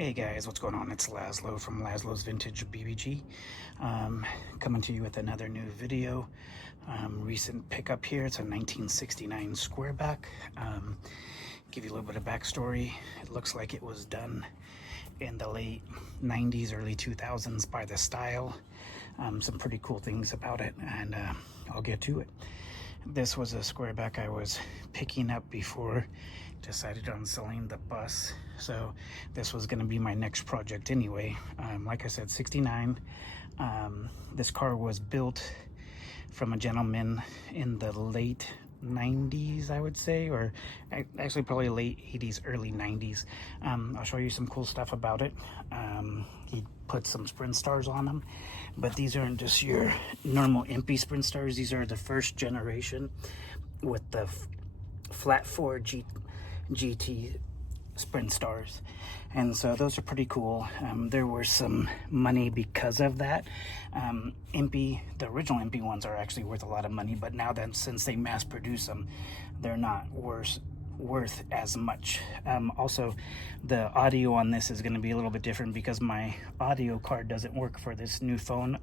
Hey guys, what's going on? It's Laszlo from Laszlo's Vintage BBG, coming to you with another new video. Recent pickup here. It's a 1969 squareback. Give you a little bit of backstory. It looks like it was done in the late 90s, early 2000s by the style. Some pretty cool things about it, and I'll get to it. This was a squareback I was picking up before decided on selling the bus, so this was going to be my next project anyway. Like I said, 69. This car was built from a gentleman in the late 90s, I would say, or actually probably late 80s, early 90s. I'll show you some cool stuff about it. He put some Sprint Stars on them, but these aren't just your normal empty Sprint Stars. These are the first generation with the flat 4 GT Sprint Stars, and so those are pretty cool. There was some money because of that. The original MP ones are actually worth a lot of money, but now that since they mass produce them, they're not worth as much. Also, the audio on this is going to be a little bit different because my audio card doesn't work for this new phone.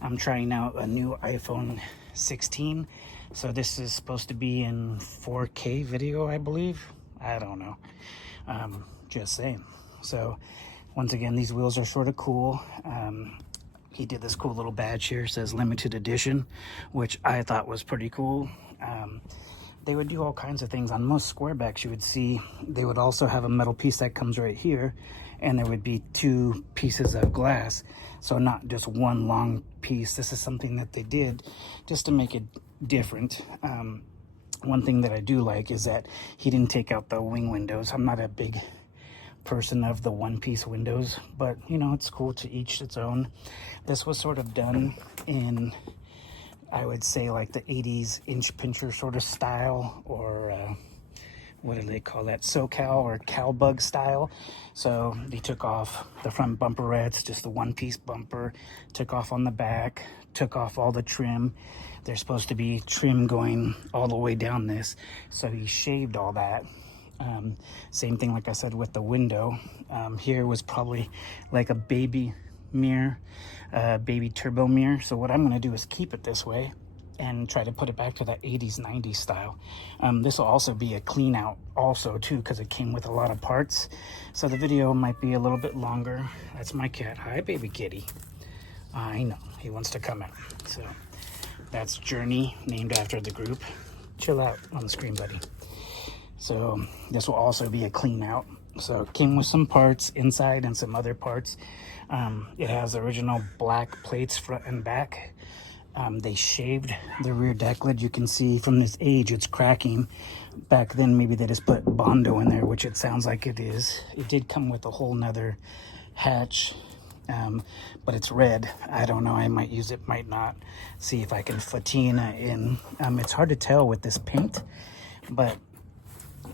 I'm trying out a new iPhone 16, so this is supposed to be in 4K video, I believe. I don't know, just saying. So once again, these wheels are sort of cool. He did this cool little badge here, says limited edition, which I thought was pretty cool. They would do all kinds of things. On most squarebacks you would see they would also have a metal piece that comes right here, and there would be two pieces of glass, so not just one long piece. This is something that they did just to make it different. One thing that I do like is that he didn't take out the wing windows. I'm not a big person of the one-piece windows, but you know, it's cool, to each its own. This was sort of done in, I would say, like the 80s inch pincher sort of style, or what do they call that, SoCal or cowbug style. So they took off the front bumperettes, just the one-piece bumper, took off on the back, took off all the trim. There's supposed to be trim going all the way down this, so he shaved all that. Same thing, like I said, with the window. Here was probably like a baby mirror, baby turbo mirror. So what I'm going to do is keep it this way and try to put it back to that 80s 90s style. This will also be a clean out also too, because it came with a lot of parts, so the video might be a little bit longer. That's my cat. Hi, baby kitty. I know he wants to come out. So that's Journey, named after the group. Chill out on the screen, buddy. So this will also be a clean out. So it came with some parts inside and some other parts. It has original black plates front and back. They shaved the rear deck lid. You can see from this age it's cracking. Back then maybe they just put Bondo in there, which it sounds like it is. It did come with a whole nother hatch, but it's red. I don't know, I might use it, might not. See if I can patina in. It's hard to tell with this paint, but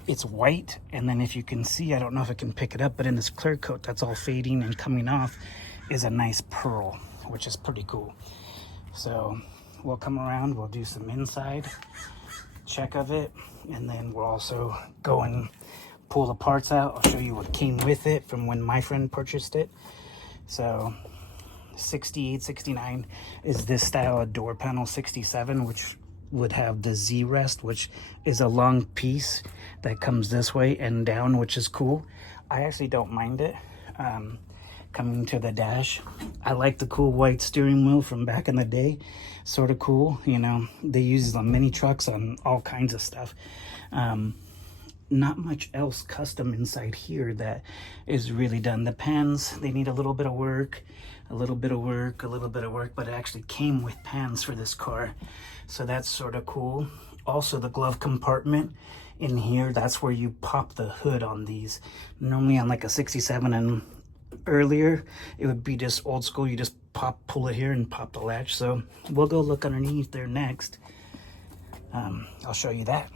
it's white, and then if you can see, I don't know if I can pick it up, but in this clear coat that's all fading and coming off is a nice pearl, which is pretty cool. So we'll come around, we'll do some inside check of it, and then we'll also go and pull the parts out. I'll show you what came with it from when my friend purchased it. So 68, 69 is this style of door panel. 67, which would have the Z rest, which is a long piece that comes this way and down, which is cool. I actually don't mind it. Coming to the dash, I like the cool white steering wheel from back in the day. Sort of cool, you know. They use the mini trucks on all kinds of stuff. Not much else custom inside here that is really done. The pans, they need a little bit of work, a little bit of work, a little bit of work, but it actually came with pans for this car, so that's sort of cool. Also, the glove compartment in here, that's where you pop the hood on these. Normally on like a 67 and earlier, it would be just old school. You just pull it here and pop the latch. So we'll go look underneath there next. I'll show you that.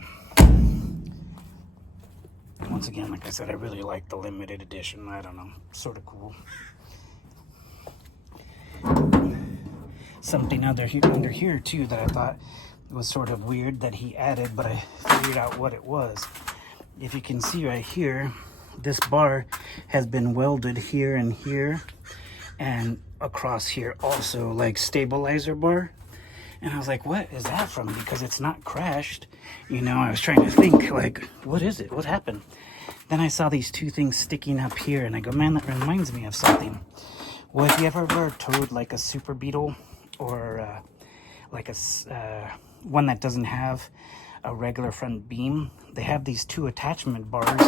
Once again, like I said, I really like the limited edition. I don't know, sort of cool. Something under here too that I thought was sort of weird that he added, but I figured out what it was. If you can see right here, this bar has been welded here and here and across here also, like stabilizer bar. And I was like, what is that from? Because it's not crashed. You know, I was trying to think, like, what is it? What happened? Then I saw these two things sticking up here, and I go, man, that reminds me of something. Well, if you ever towed like a Super Beetle or like a one that doesn't have a regular front beam, they have these two attachment bars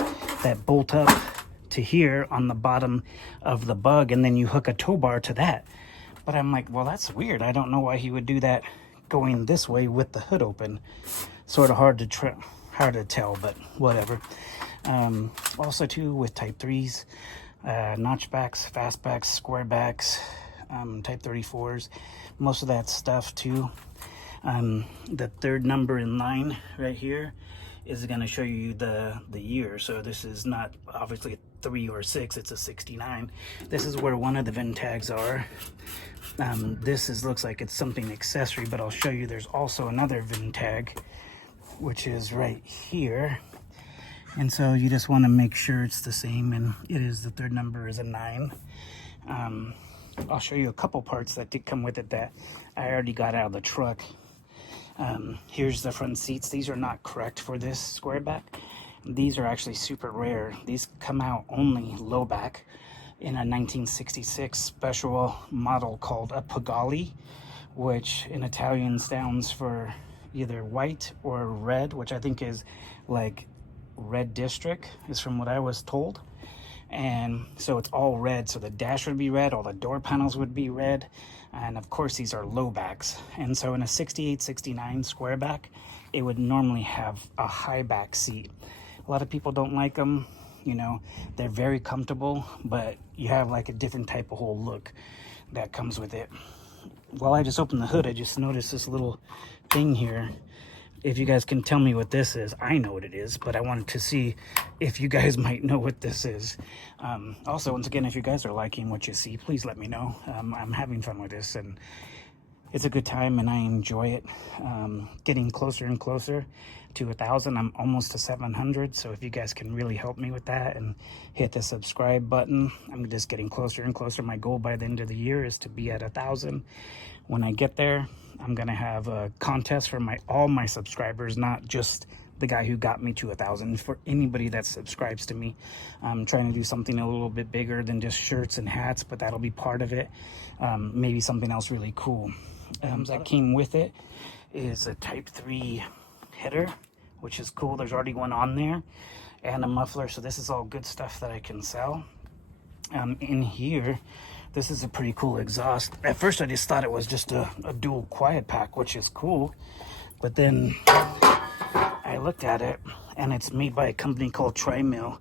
that bolt up to here on the bottom of the bug, and then you hook a tow bar to that. But I'm like, well, that's weird. I don't know why he would do that going this way with the hood open. Sort of hard to tell, but whatever. Also too, with Type 3s, notchbacks, fastbacks, squarebacks, Type 34s, most of that stuff too. The third number in line right here is going to show you the year. So this is not obviously a 3 or 6, it's a 69. This is where one of the VIN tags are. This looks like it's something accessory, but I'll show you there's also another VIN tag, which is right here. And so you just want to make sure it's the same, and it is. The third number is a 9. I'll show you a couple parts that did come with it that I already got out of the truck. Here's the front seats. These are not correct for this square back. These are actually super rare. These come out only low back in a 1966 special model called a Pagali, which in Italian stands for either white or red, which I think is like red district, is from what I was told. And so it's all red, so the dash would be red, all the door panels would be red, and of course these are low backs. And so in a 68, 69 square back, it would normally have a high back seat. A lot of people don't like them, you know, they're very comfortable, but you have like a different type of whole look that comes with it. While I just opened the hood, I just noticed this little thing here. If you guys can tell me what this is, I know what it is, but I wanted to see if you guys might know what this is. Also, once again, if you guys are liking what you see, please let me know. I'm having fun with this, and it's a good time, and I enjoy it. Getting closer and closer to 1,000. I'm almost to 700, so if you guys can really help me with that and hit the subscribe button, I'm just getting closer and closer. My goal by the end of the year is to be at 1,000. When I get there, I'm gonna have a contest for all my subscribers, not just the guy who got me to 1,000. For anybody that subscribes to me, I'm trying to do something a little bit bigger than just shirts and hats, but that'll be part of it. Maybe something else really cool. That came with it is a Type 3 header, which is cool. There's already one on there, and a muffler. So this is all good stuff that I can sell. In here, this is a pretty cool exhaust. At first I just thought it was just a dual quiet pack, which is cool, but then I looked at it and it's made by a company called Tri-Mill.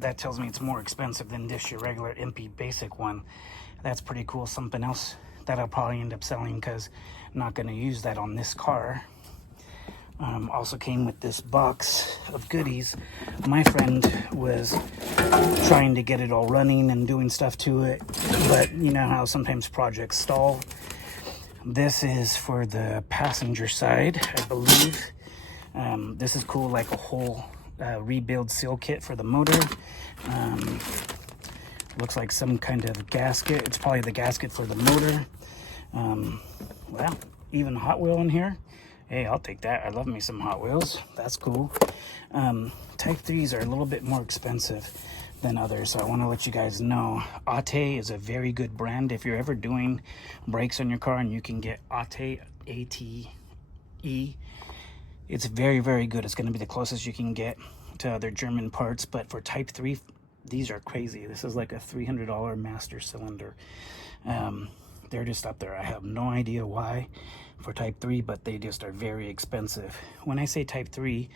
That tells me it's more expensive than just your regular MP basic one. That's pretty cool. Something else that I'll probably end up selling because I'm not going to use that on this car. Also came with this box of goodies. My friend was trying to get it all running and doing stuff to it, but you know how sometimes projects stall. This is for the passenger side, I believe. This is cool, like a whole rebuild seal kit for the motor. Looks like some kind of gasket. It's probably the gasket for the motor. Well, even Hot Wheel in here. Hey, I'll take that. I love me some Hot Wheels. That's cool. Type 3s are a little bit more expensive than others, so I want to let you guys know. Ate is a very good brand. If you're ever doing brakes on your car and you can get Ate, A-T-E, it's very, very good. It's going to be the closest you can get to other German parts, but for Type 3, these are crazy. This is like a $300 master cylinder. They're just up there. I have no idea why for Type 3, but they just are very expensive. When I say Type 3,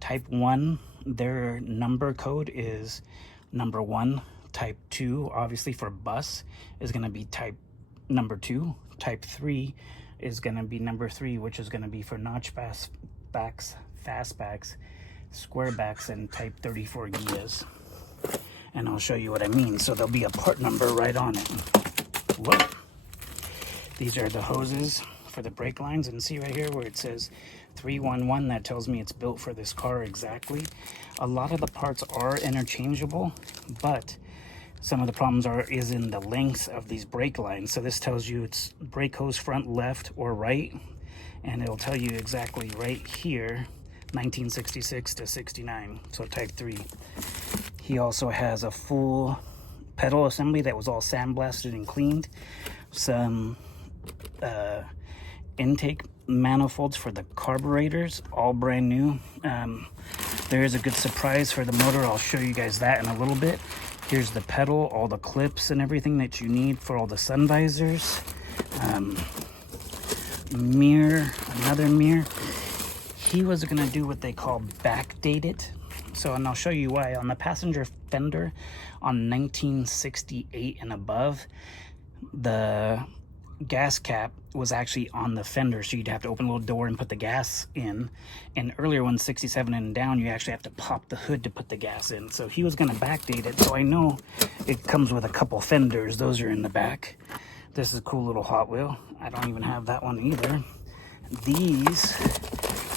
Type 1, their number code is number 1. Type 2, obviously for bus, is going to be number 2. Type 3 is going to be number 3, which is going to be for notchbacks, fastbacks, squarebacks, and Type 34 gears. And I'll show you what I mean. So there'll be a part number right on it. Whoa. These are the hoses for the brake lines, and see right here where it says 311, that tells me it's built for this car exactly. A lot of the parts are interchangeable, but some of the problems is in the lengths of these brake lines. So this tells you it's brake hose front left or right, and it'll tell you exactly right here, 1966 to 69, so type 3. He also has a full pedal assembly that was all sandblasted and cleaned. Some intake manifolds for the carburetors, all brand new. There is a good surprise for the motor. I'll show you guys that in a little bit. Here's the pedal, all the clips and everything that you need for all the sun visors. Mirror, another mirror. He was gonna do what they call backdate it. So, and I'll show you why. On the passenger fender on 1968 and above, the gas cap was actually on the fender, so you'd have to open a little door and put the gas in. And earlier ones, 67 and down, you actually have to pop the hood to put the gas in. So he was going to backdate it. So I know it comes with a couple fenders. Those are in the back. This is a cool little Hot Wheel. I don't even have that one either. These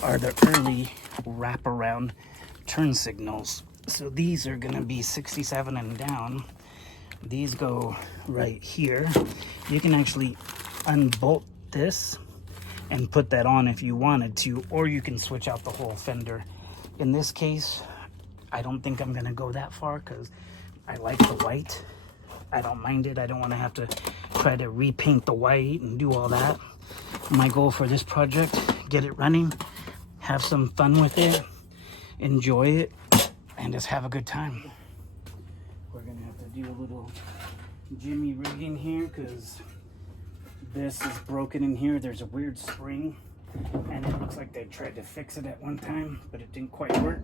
are the early wraparound turn signals. So these are going to be 67 and down. These go right here. You can actually unbolt this and put that on if you wanted to, or you can switch out the whole fender. In this case, I don't think I'm gonna go that far because I like the white. I don't mind it. I don't want to have to try to repaint the white and do all that. My goal for this project, get it running, have some fun with it, enjoy it, and just have a good time. We're gonna have to do a little jimmy rigging here because this is broken in here. There's a weird spring, and it looks like they tried to fix it at one time, but it didn't quite work.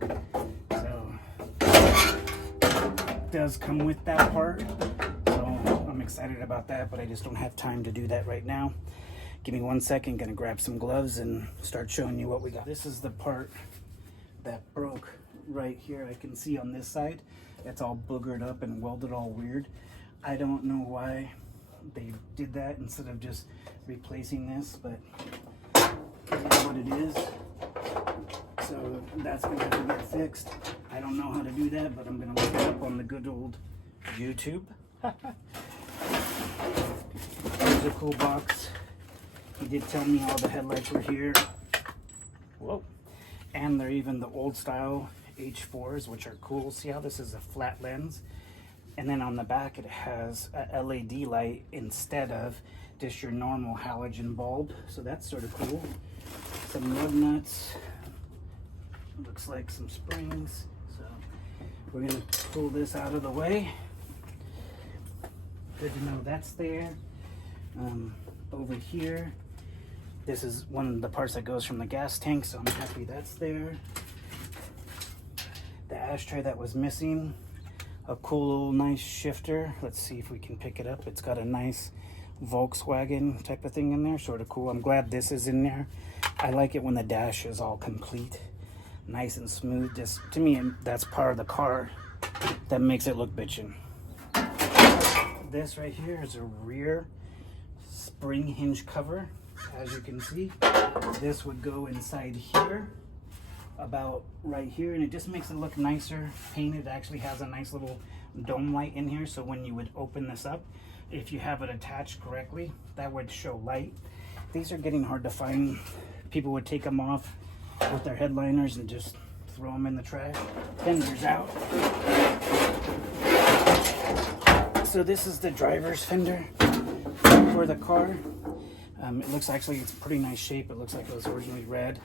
So it does come with that part. So I'm excited about that, but I just don't have time to do that right now. Give me 1 second, gonna grab some gloves and start showing you what we got. This is the part that broke right here. I can see on this side, it's all boogered up and welded all weird. I don't know why they did that instead of just replacing this, but it is what it is. So that's gonna have to get fixed. I don't know how to do that, but I'm gonna look it up on the good old YouTube. Here's a cool box. He did tell me all the headlights were here. Whoa. And they're even the old style H4s, which are cool. See how this is a flat lens? And then on the back it has a LED light instead of just your normal halogen bulb. So that's sort of cool. Some lug nuts. Looks like some springs. So we're gonna pull this out of the way. Good to know that's there. Over here, this is one of the parts that goes from the gas tank, so I'm happy that's there. The ashtray that was missing, a cool little nice shifter. Let's see if we can pick it up. It's got a nice Volkswagen type of thing in there, sort of cool. I'm glad this is in there. I like it when the dash is all complete, nice and smooth. Just to me, that's part of the car that makes it look bitchin'. This right here is a rear spring hinge cover. As you can see, this would go inside here, about right here, and it just makes it look nicer. Painted actually has a nice little dome light in here, so when you would open this up, if you have it attached correctly, that would show light. These are getting hard to find. People would take them off with their headliners and just throw them in the trash. Fenders out. So this is the driver's fender for the car. It looks it's pretty nice shape. It looks like it was originally red.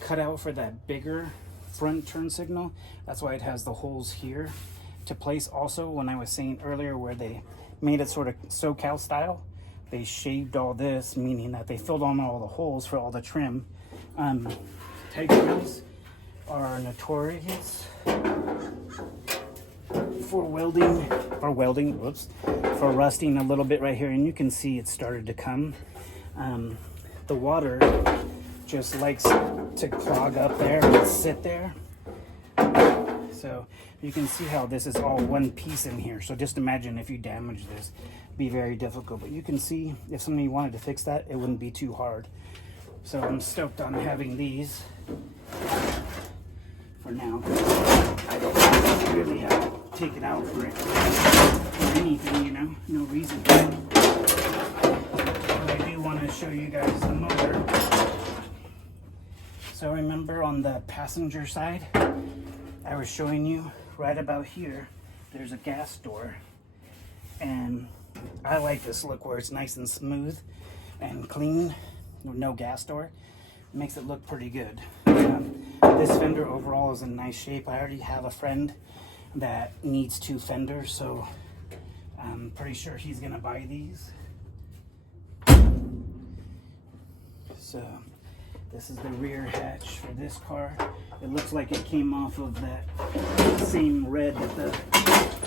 Cut out for that bigger front turn signal. That's why it has the holes here to place. Also, when I was saying earlier where they made it sort of SoCal style, they shaved all this, meaning that they filled on all the holes for all the trim. Tight trims are notorious for for rusting a little bit right here, and you can see it started to come. The water just likes to clog up there and sit there. So you can see how this is all one piece in here. So just imagine if you damage this, it'd be very difficult. But you can see if somebody wanted to fix that, it wouldn't be too hard. So I'm stoked on having these for now. I don't really have it taken out for it or anything, you know, no reason. But I do want to show you guys the motor. So remember on the passenger side, I was showing you right about here, there's a gas door. And I like this look where it's nice and smooth and clean, no gas door. It makes it look pretty good. This fender overall is in nice shape. I already have a friend that needs 2 fenders, so I'm pretty sure he's gonna buy these. So this is the rear hatch for this car. It looks like it came off of that same red that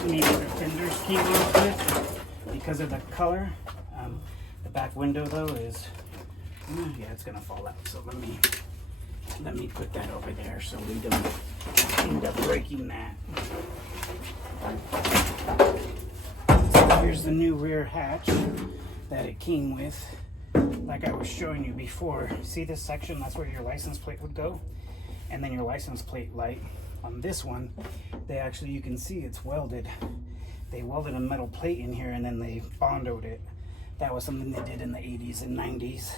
maybe the fenders came off with because of the color. The back window though is, yeah, it's gonna fall out. So let me put that over there so we don't end up breaking that. So here's the new rear hatch that it came with. Like I was showing you before, see this section? That's where your license plate would go, and then your license plate light. On this one, they actually, you can see it's welded. They welded a metal plate in here and then they bondoed it. That was something they did in the 80s and 90s.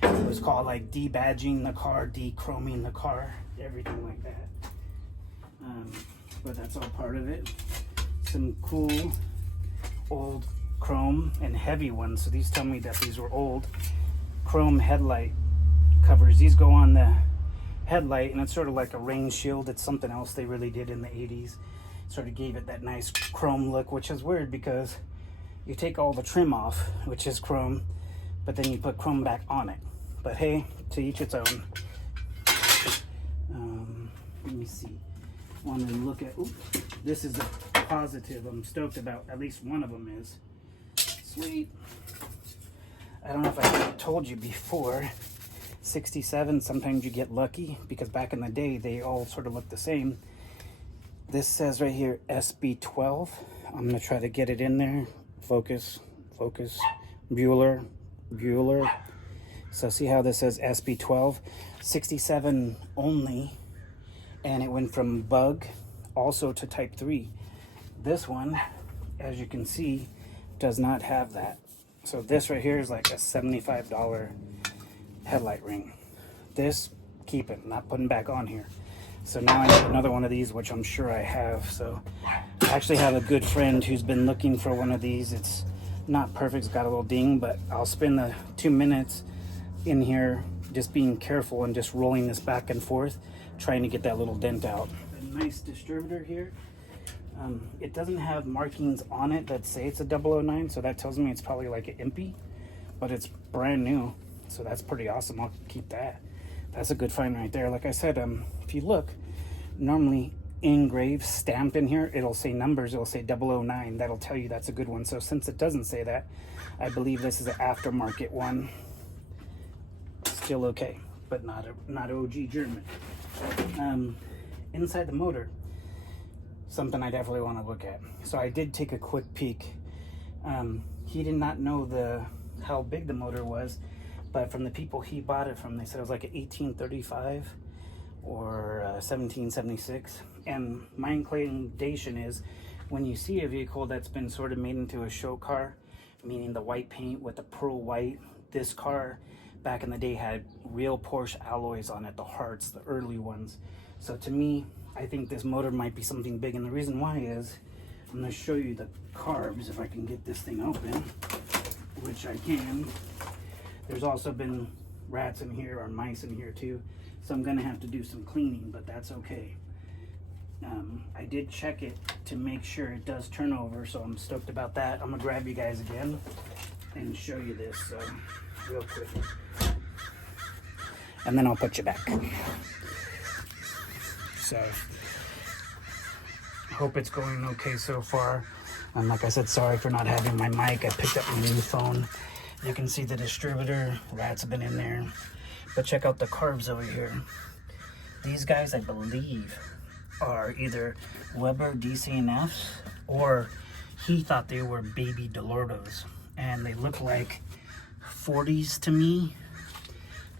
It was called like debadging the car, de-chroming the car, everything like that. But that's all part of it. Some cool old chrome and heavy ones. So these tell me that these were old chrome headlight covers. These go on the headlight and it's sort of like a rain shield. It's something else they really did in the 80s. Sort of gave it that nice chrome look, which is weird because you take all the trim off, which is chrome, but then you put chrome back on it. But hey, to each its own. Let me see. Want to look at, oops, this is a positive I'm stoked about. At least one of them is. Sweet. I don't know if I told you before, 67, sometimes you get lucky because back in the day, they all sort of look the same. This says right here, SB12. I'm going to try to get it in there. Focus, Bueller. So see how this says SB12? 67 only. And it went from bug also to type 3. This one, as you can see, does not have that. So this right here is like a $75 headlight ring. This, keep it, not putting back on here. So now I need another one of these, which I'm sure I have. So I actually have a good friend who's been looking for one of these. It's not perfect, it's got a little ding, but I'll spend the 2 minutes in here just being careful and just rolling this back and forth, trying to get that little dent out. A nice distributor here. It doesn't have markings on it that say it's a 009, so that tells me it's probably like an impy, but it's brand new, so that's pretty awesome. I'll keep that. That's a good find right there. Like I said, if you look, normally engraved, stamped in here, it'll say numbers, it'll say 009. That'll tell you that's a good one. So since it doesn't say that, I believe this is an aftermarket one. Still okay, but not OG German. Inside the motor, something I definitely want to look at. So I did take a quick peek. He did not know how big the motor was, but from the people he bought it from, they said it was like an 1835 or 1776. And my inclination is, when you see a vehicle that's been sort of made into a show car, meaning the white paint with the pearl white, this car back in the day had real Porsche alloys on it, the hearts, the early ones. So to me, I think this motor might be something big, and the reason why is, I'm going to show you the carbs if I can get this thing open, which I can. There's also been rats in here or mice in here too, so I'm going to have to do some cleaning, but that's okay. I did check it to make sure it does turn over, so I'm stoked about that. I'm going to grab you guys again and show you this real quick, and then I'll put you back. So I hope it's going okay so far. And like I said, sorry for not having my mic. I picked up my new phone. You can see the distributor, rats have been in there. But check out the carbs over here. These guys, I believe, are either Weber DCNFs, or he thought they were baby Delortos. And they look like 40s to me.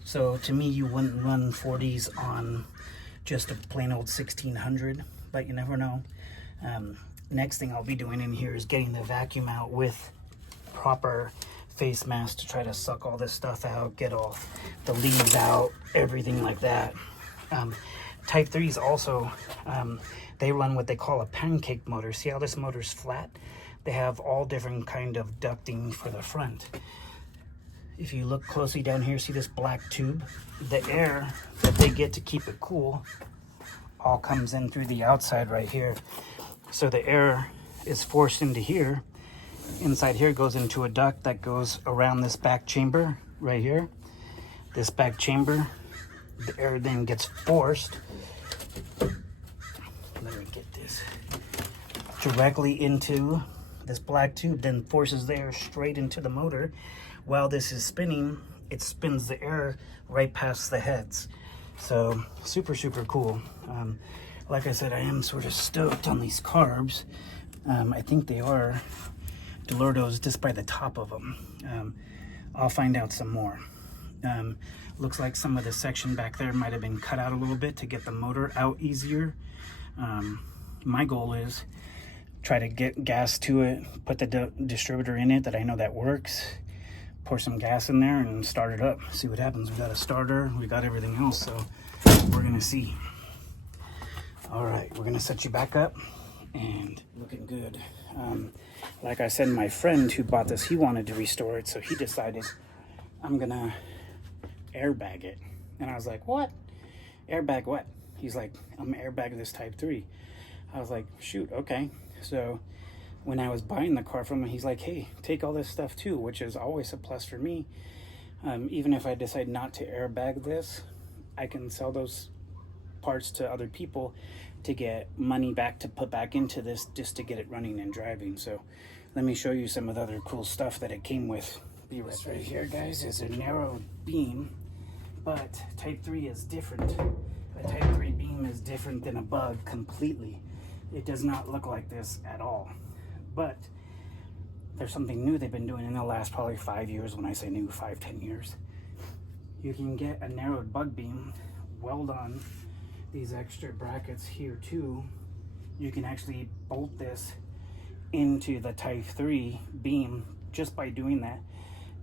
So to me, you wouldn't run 40s on just a plain old 1600. but you never know. Next thing I'll be doing in here is getting the vacuum out with proper face mask to try to suck all this stuff out, get all the leaves out, everything like that. Type 3s also, they run what they call a pancake motor. See how this motor's flat? They have all different kind of ducting for the front. If you look closely down here, see this black tube? The air that they get to keep it cool all comes in through the outside right here. So the air is forced into here. Inside here goes into a duct that goes around this back chamber right here. This back chamber, the air then gets forced. Let me get this. Directly into this black tube, then forces the air straight into the motor. While this is spinning, it spins the air right past the heads. So super, super cool. Like I said, I am sort of stoked on these carbs. I think they are Delortos just by the top of them. I'll find out some more. Looks like some of the section back there might have been cut out a little bit to get the motor out easier. My goal is try to get gas to it, put the distributor in it that I know that works, pour some gas in there and start it up, see what happens. We got a starter, we got everything else, so we're gonna see. All right, we're gonna set you back up and looking good. Like I said, my friend who bought this, he wanted to restore it, so he decided I'm gonna airbag it. And I was like, what? Airbag what? He's like, I'm gonna airbag this Type 3. I was like, shoot, okay. So when I was buying the car from him, he's like, hey, take all this stuff too, which is always a plus for me. Even if I decide not to airbag this, I can sell those parts to other people to get money back to put back into this just to get it running and driving. So let me show you some of the other cool stuff that it came with. Be right here, guys, is a narrow beam, but Type 3 is different. A Type 3 beam is different than a bug completely. It does not look like this at all. But there's something new they've been doing in the last probably 5 years. When I say new, 5-10 years. You can get a narrowed bug beam, weld on these extra brackets here too. You can actually bolt this into the Type 3 beam. Just by doing that,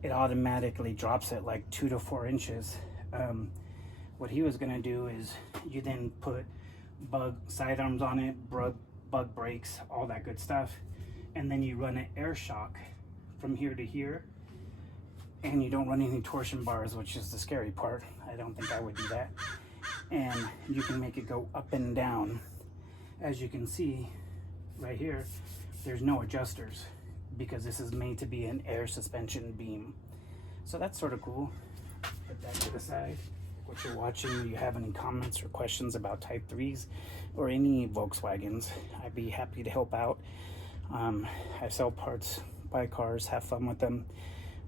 it automatically drops it like 2 to 4 inches. What he was gonna do is you then put bug sidearms on it, bug brakes, all that good stuff, and then you run an air shock from here to here, and you don't run any torsion bars, which is the scary part. I don't think I would do that. And you can make it go up and down. As you can see right here, there's no adjusters because this is made to be an air suspension beam. So that's sort of cool. Put that to the side. What you're watching, if you have any comments or questions about Type 3s or any Volkswagens, I'd be happy to help out. I sell parts, buy cars, have fun with them,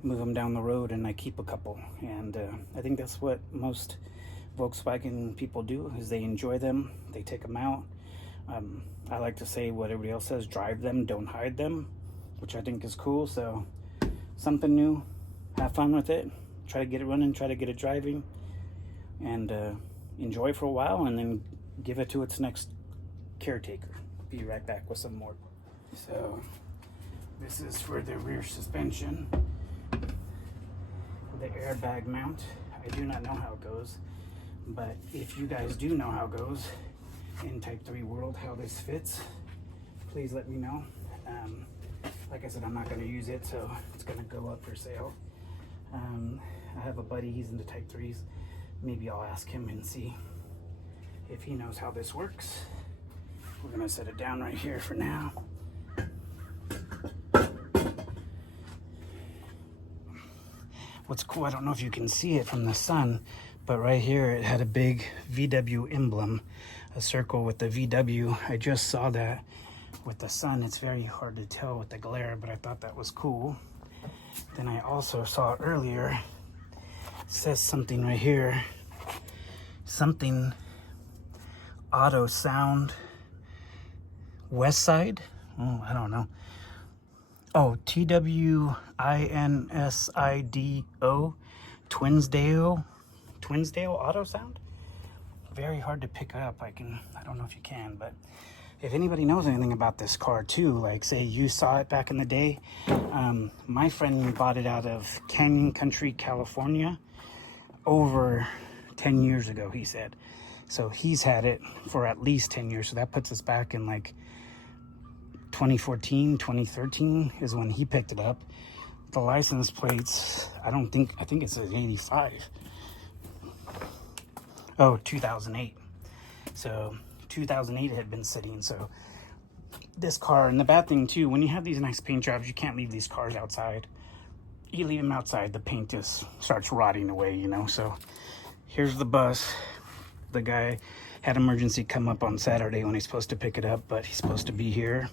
move them down the road, and I keep a couple. And I think that's what most Volkswagen people do, is they enjoy them, they take them out. I like to say what everybody else says, drive them, don't hide them, which I think is cool. So something new, have fun with it, try to get it running, try to get it driving, and enjoy for a while, and then give it to its next caretaker. Be right back with some more. So this is for the rear suspension, the airbag mount. I do not know how it goes, but if you guys do know how it goes in Type 3 world, how this fits, please let me know. Like I said, I'm not going to use it, so it's going to go up for sale. I have a buddy, he's into Type 3s. Maybe I'll ask him and see if he knows how this works. We're gonna set it down right here for now. What's cool, I don't know if you can see it from the sun, but right here it had a big VW emblem, a circle with the VW. I just saw that with the sun. It's very hard to tell with the glare, but I thought that was cool. Then I also saw earlier, it says something right here, something auto sound west side. Oh, I don't know. Oh, TWINSIDO Twinsdale Auto Sound. very hard to pick up. I don't know if you can, but if anybody knows anything about this car too, like say you saw it back in the day, my friend bought it out of Canyon Country, California, over 10 years ago, he said. So he's had it for at least 10 years. So that puts us back in like 2014, 2013 is when he picked it up. The license plates, I think it says 85. Oh, 2008. So 2008 had been sitting. So this car, and the bad thing too, when you have these nice paint jobs, you can't leave these cars outside. You leave them outside, the paint just starts rotting away, you know. So here's the bus. The guy had emergency come up on Saturday when he's supposed to pick it up, but he's supposed to be here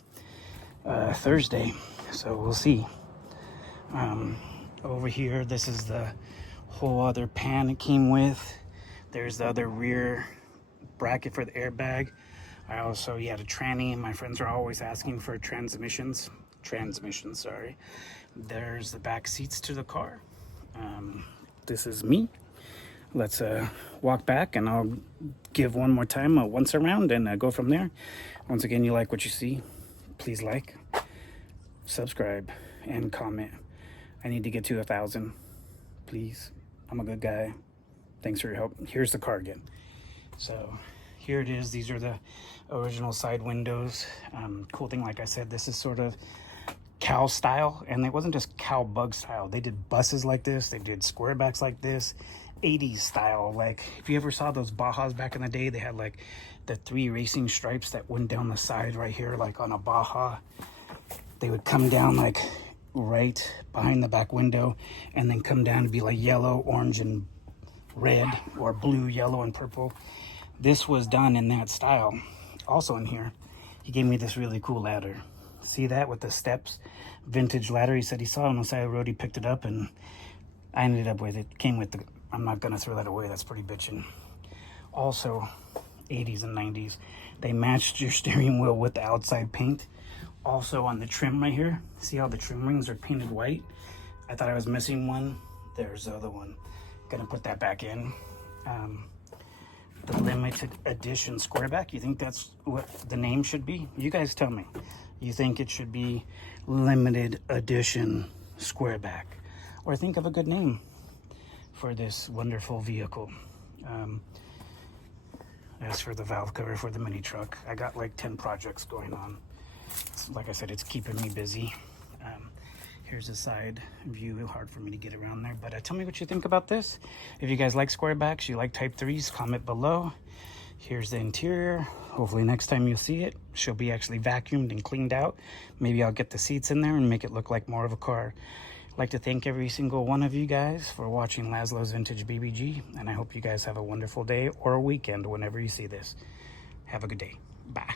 Thursday, so we'll see. Over here, this is the whole other pan it came with. There's the other rear bracket for the airbag. I also, he had a tranny, and my friends are always asking for transmissions, sorry. There's the back seats to the car. This is me. Let's walk back, and I'll give one more time a once around and go from there. Once again, you like what you see, please like, subscribe, and comment. I need to get to 1,000, please. I'm a good guy. Thanks for your help. Here's the car again. So here it is. These are the original side windows. Cool thing, like I said, this is sort of cow style, and it wasn't just cow bug style. They did buses like this. They did squarebacks like this. 80s style. Like if you ever saw those Bajas back in the day, they had like the 3 racing stripes that went down the side right here, like on a Baja. They would come down like right behind the back window and then come down to be like yellow, orange, and red, or blue, yellow, and purple. This was done in that style. Also in here, he gave me this really cool ladder. See that with the steps? Vintage ladder. He said he saw it on the side of the road. He picked it up, and I ended up with it. Came with the, I'm not gonna throw that away. That's pretty bitchin'. Also, 80s and 90s. They matched your steering wheel with the outside paint. Also on the trim right here, see how the trim rings are painted white? I thought I was missing one. There's the other one. Gonna put that back in. The limited edition squareback, you think that's what the name should be? You guys tell me. You think it should be limited edition squareback? Or think of a good name for this wonderful vehicle. As for the valve cover for the mini truck, I got like 10 projects going on. Like I said, it's keeping me busy. Here's a side view, hard for me to get around there, but tell me what you think about this. If you guys like squarebacks, you like type 3s, comment below. Here's the interior. Hopefully next time you'll see it, she'll be actually vacuumed and cleaned out. Maybe I'll get the seats in there and make it look like more of a car. I'd like to thank every single one of you guys for watching Laszlo's Vintage BBG, and I hope you guys have a wonderful day or a weekend whenever you see this. Have a good day. Bye.